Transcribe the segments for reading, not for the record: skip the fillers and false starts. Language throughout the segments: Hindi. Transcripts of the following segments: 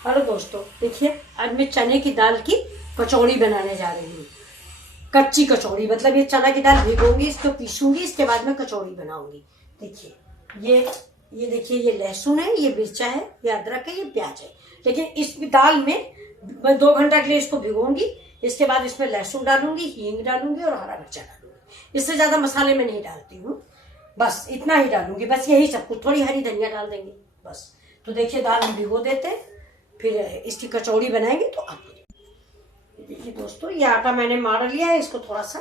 हेलो दोस्तों, देखिए आज मैं चने की दाल की कचौड़ी बनाने जा रही हूँ। कच्ची कचौड़ी, मतलब ये चना की दाल भिगोऊंगी, इसको पीसूंगी, इसके बाद में कचौड़ी बनाऊंगी। देखिए ये देखिए, ये लहसुन है, ये मिर्चा है, ये अदरक है, ये प्याज है। लेकिन इस दाल में मैं 2 घंटा के लिए इसको भिगोऊंगी। इसके बाद इसमें लहसुन डालूंगी, हींग डालूंगी और हरा मिर्चा डालूंगी। इससे ज्यादा मसाले में नहीं डालती हूँ, बस इतना ही डालूंगी। बस यही सब कुछ, थोड़ी हरी धनिया डाल देंगे बस। तो देखिए दाल हम भिगो देते हैं, फिर इसकी कचौड़ी बनाएंगे। तो आपको देखिए दोस्तों, ये आटा मैंने मार लिया है। इसको थोड़ा सा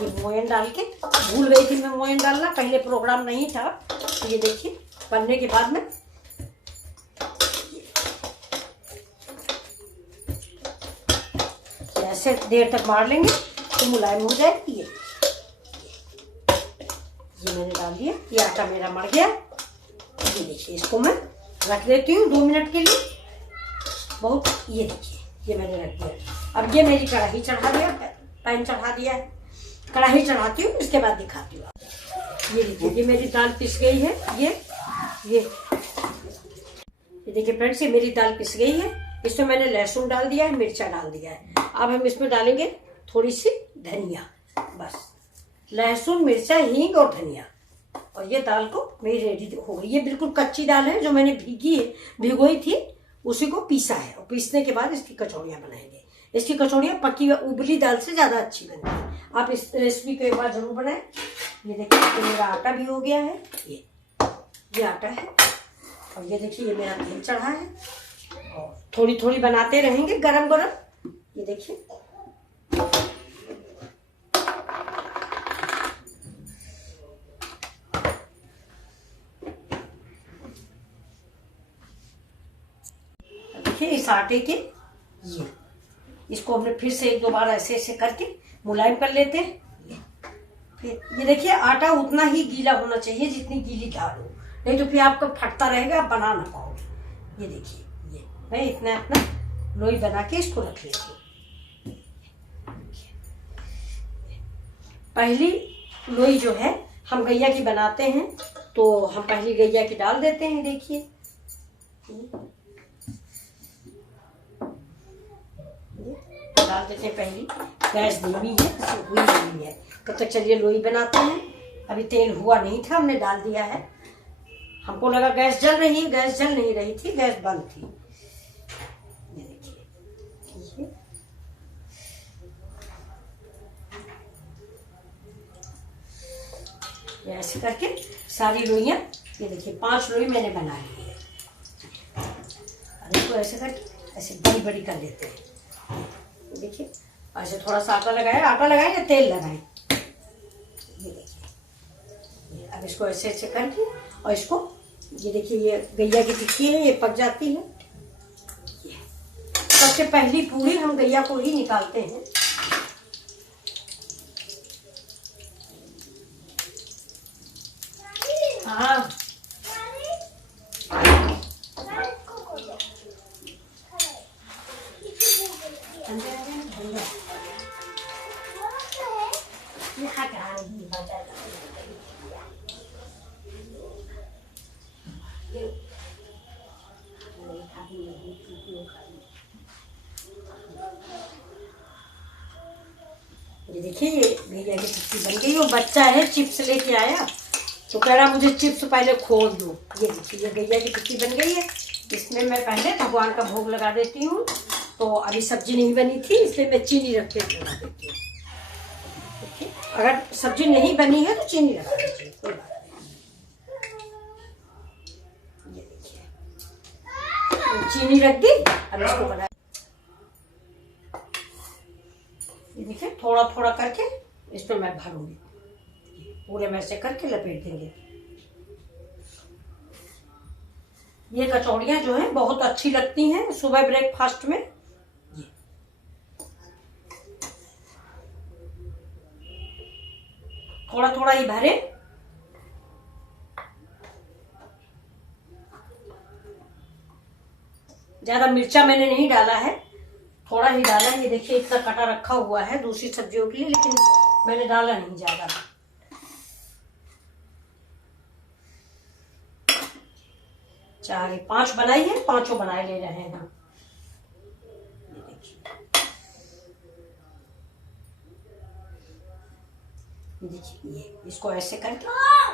ये मोयन डाल के, भूल गई थी मैं मोयन डालना, पहले प्रोग्राम नहीं था। तो ये देखिए बनने के बाद में ऐसे देर तक मार लेंगे तो मुलायम हो जाएगी। ये मैंने डाल दिया, ये आटा मेरा मर गया। ये देखिए, इसको मैं रख देती हूँ 2 मिनट के लिए। बहुत, ये देखिए ये मैंने रख दिया। अब ये मेरी कढ़ाई चढ़ा दिया, पैन चढ़ा दिया है। कढ़ाई चढ़ाती हूँ, इसके बाद दिखाती हूँ। ये देखिए, ये मेरी दाल पिस गई है। ये देखिए फ्रेंड्स, ये मेरी दाल पिस गई है। इसमें मैंने लहसुन डाल दिया है, मिर्चा डाल दिया है। अब हम इसमें डालेंगे थोड़ी सी धनिया, बस लहसुन, मिर्चा, हींग और धनिया। और ये दाल को मेरी रेडी हो गई। ये बिल्कुल कच्ची दाल है, जो मैंने भिगोई थी, उसी को पीसा है। और पीसने के बाद इसकी कचौड़ियाँ बनाएंगे। इसकी कचौड़ियाँ पकी उबली दाल से ज़्यादा अच्छी बनती है। आप इस रेसिपी को एक बार जरूर बनाएं। ये देखिए, तो मेरा आटा भी हो गया है। ये आटा है। और ये देखिए, ये मेरा तेल चढ़ा है। और थोड़ी थोड़ी बनाते रहेंगे गरम गरम। ये देखिए, इस आटे के इसको हमने फिर से 1-2 बार ऐसे ऐसे करके मुलायम कर लेते हैं। फिर ये देखिए, आटा उतना ही गीला होना चाहिए जितनी गीली दाल हो, नहीं तो फिर आपका फटता रहेगा, आप बना ना पाओगे। ये देखिए, ये मैं इतना लोई बना के इसको रख लेती हूँ। पहली लोई जो है हम गैया की बनाते हैं, तो हम पहली गैया की डाल देते हैं। देखिए डाल देते हैं पहली। गैस धीमी है, हुई नहीं है। तब तक चलिए लोई बनाते हैं। अभी तेल हुआ नहीं था, हमने डाल दिया है। हमको लगा गैस जल रही है, गैस जल नहीं रही थी, गैस बंद थी। ये देखिए, ये ऐसे करके सारी लोइयां, ये देखिए 5 लोई मैंने बना ली है। अब इसको ऐसे करके ऐसे बड़ी बड़ी कर लेते हैं। देखिए, ऐसे थोड़ा सा आटा लगाए या तेल लगाए। ये देखिए, अब इसको ऐसे ऐसे करके, और इसको ये देखिए, ये गैया की टिक्की है, ये पक जाती है। सबसे पहली पूरी हम गैया को ही निकालते हैं। हाँ, ये देखिए, ये गैया की टिक्की बन गई। वो बच्चा है, चिप्स लेके आया, तो कह रहा मुझे चिप्स पहले खोल दो। ये देखिए, ये गैया की टिक्की बन गई है। इसमें मैं पहले भगवान का भोग लगा देती हूँ। तो अभी सब्जी नहीं बनी थी, इसलिए मैं चीनी रख के लगा देती हूँ। देखिए, अगर सब्जी नहीं बनी है तो चीनी लगा दीजिए, कोई बात नहीं। ये देखिए, तो चीनी रख दी। अब इसको बना, ये देखिए, थोड़ा थोड़ा करके इसमें मैं भरूंगी। पूरे में से करके लपेट देंगे। ये कचौड़ियाँ जो हैं बहुत अच्छी लगती हैं सुबह ब्रेकफास्ट में। थोड़ा थोड़ा ही भरे। ज्यादा मिर्चा मैंने नहीं डाला है, थोड़ा ही डाला। ये देखिए, इतना कटा रखा हुआ है दूसरी सब्जियों के लिए, लेकिन मैंने डाला नहीं ज्यादा। 4 5 बनाई है, 5 बनाए ले रहे हैं हम। ये देखिए, ये इसको ऐसे करके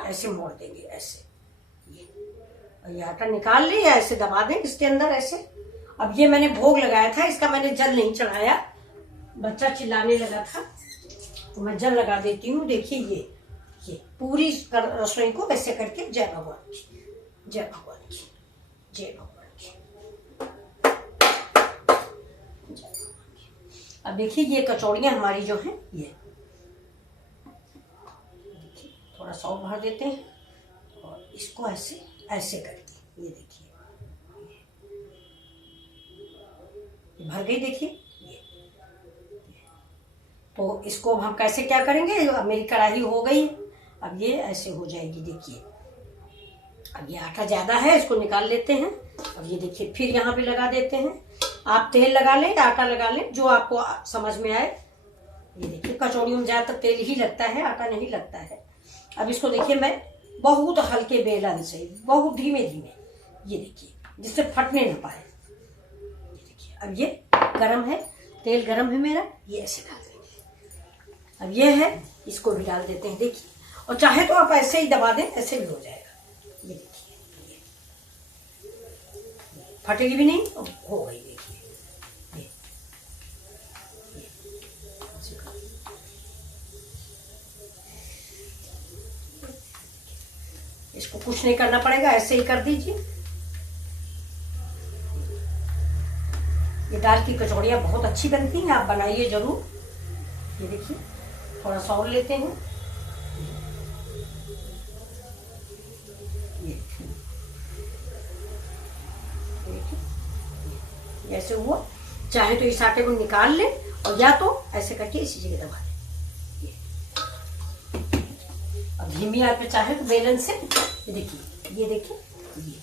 ऐसे मोड़ देंगे ऐसे, ये आटा निकाल लिया, ऐसे दबा दें इसके अंदर ऐसे। अब ये मैंने भोग लगाया था, इसका मैंने जल नहीं चढ़ाया, बच्चा चिल्लाने लगा था तो मैं जल लगा देती हूँ। देखिए ये पूरी रसोई को ऐसे करके जय भगवान की, जय भगवान की, जय भगवान की, जय भगवान की। अब देखिए ये कचौड़ियाँ हमारी जो हैं, ये देखिए थोड़ा सौंफ भर देते हैं और इसको ऐसे ऐसे करके, ये देखिए ये भर गई। देखिए ये, तो इसको अब हम कैसे क्या करेंगे, अब मेरी कढ़ाई हो गई, अब ये ऐसे हो जाएगी। देखिए अब ये आटा ज्यादा है, इसको निकाल लेते हैं। अब ये देखिए फिर यहाँ पे लगा देते हैं। आप तेल लगा लें, आटा लगा लें, जो आपको समझ में आए। ये देखिए कचौड़ियों में ज्यादातर तेल ही लगता है, आटा नहीं लगता है। अब इसको देखिए मैं बहुत हल्के बेलन से, बहुत धीमे धीमे, ये देखिए जिससे फटने ना पाए। ये देखिए अब ये गरम है, तेल गरम है मेरा, ये ऐसे डाल देंगे। अब ये है, इसको भी डाल देते हैं। देखिए, और चाहे तो आप ऐसे ही दबा दें, ऐसे भी हो जाएगा। ये देखिए ये फटेगी भी नहीं, और हो गई। देखिए इसको कुछ नहीं करना पड़ेगा, ऐसे ही कर दीजिए। ये दाल की कचौड़ियाँ बहुत अच्छी बनती हैं, आप बनाइए जरूर। ये देखिए थोड़ा सा और लेते हैं, ये देखिए ऐसे हुआ। चाहे तो इस आटे को निकाल लें, और या तो ऐसे करके इसी जगह दबा लें। अब धीमी आंच पे चाहे तो बेलन से, ये देखिए ये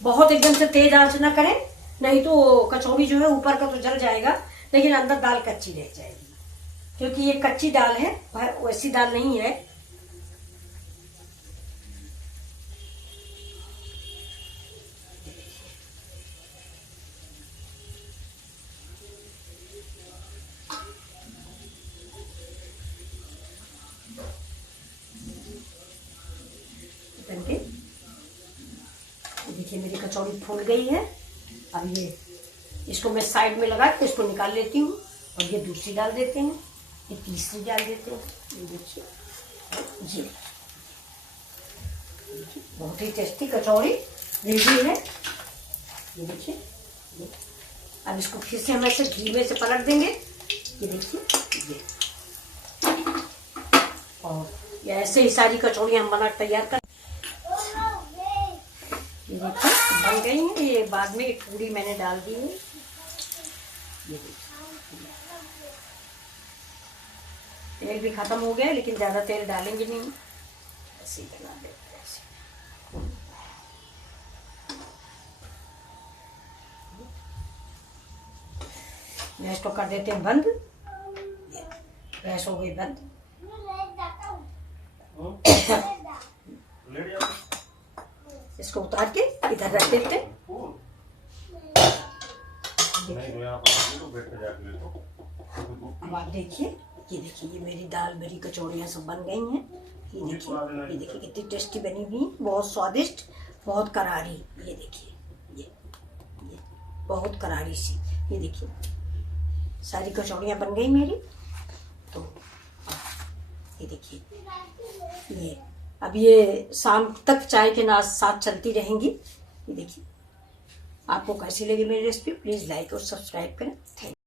बहुत एकदम से तेज आंच ना करें, नहीं तो कचौड़ी जो है ऊपर का तो जल जाएगा, लेकिन अंदर दाल कच्ची रह जाएगी, क्योंकि ये कच्ची दाल है, वैसी दाल नहीं है। देखिए मेरी कचौड़ी फूल गई है। अब ये इसको मैं साइड में लगा के इसको निकाल लेती हूँ, और ये दूसरी डाल देते हैं, ये तीसरी डाल देते हैं। ये देखिए जी, बहुत ही टेस्टी कचौड़ी रेडी है। ये देखिए, अब इसको फिर से हम ऐसे धीमे से पलट देंगे। ये देखिए ये, और ये ऐसे ही सारी कचौड़ियाँ हम बना तैयार कर। ये देखिए बन गई है। ये बाद में एक पूरी मैंने डाल दी है। ये देखिए तेल भी खत्म हो गया, लेकिन ज्यादा तेल डालेंगे नहीं, ऐसे ही बना देते हैं ऐसे। गैस को कर देते हैं बंद। गैस हो गई बंद। इसको उतार के इधर रख देते हैं। अब आप देखिए, ये देखिए ये मेरी दाल, मेरी कचौड़ियाँ सब बन गई हैं। ये देखिए कितनी टेस्टी बनी हुई, बहुत स्वादिष्ट, बहुत करारी। ये देखिए ये बहुत करारी सी। ये देखिए सारी कचौड़ियाँ बन गई मेरी। तो ये देखिए ये, अब ये शाम तक चाय के साथ चलती रहेंगी। ये देखिए, आपको कैसी लगी मेरी रेसिपी, प्लीज़ लाइक और सब्सक्राइब करें। Thank you.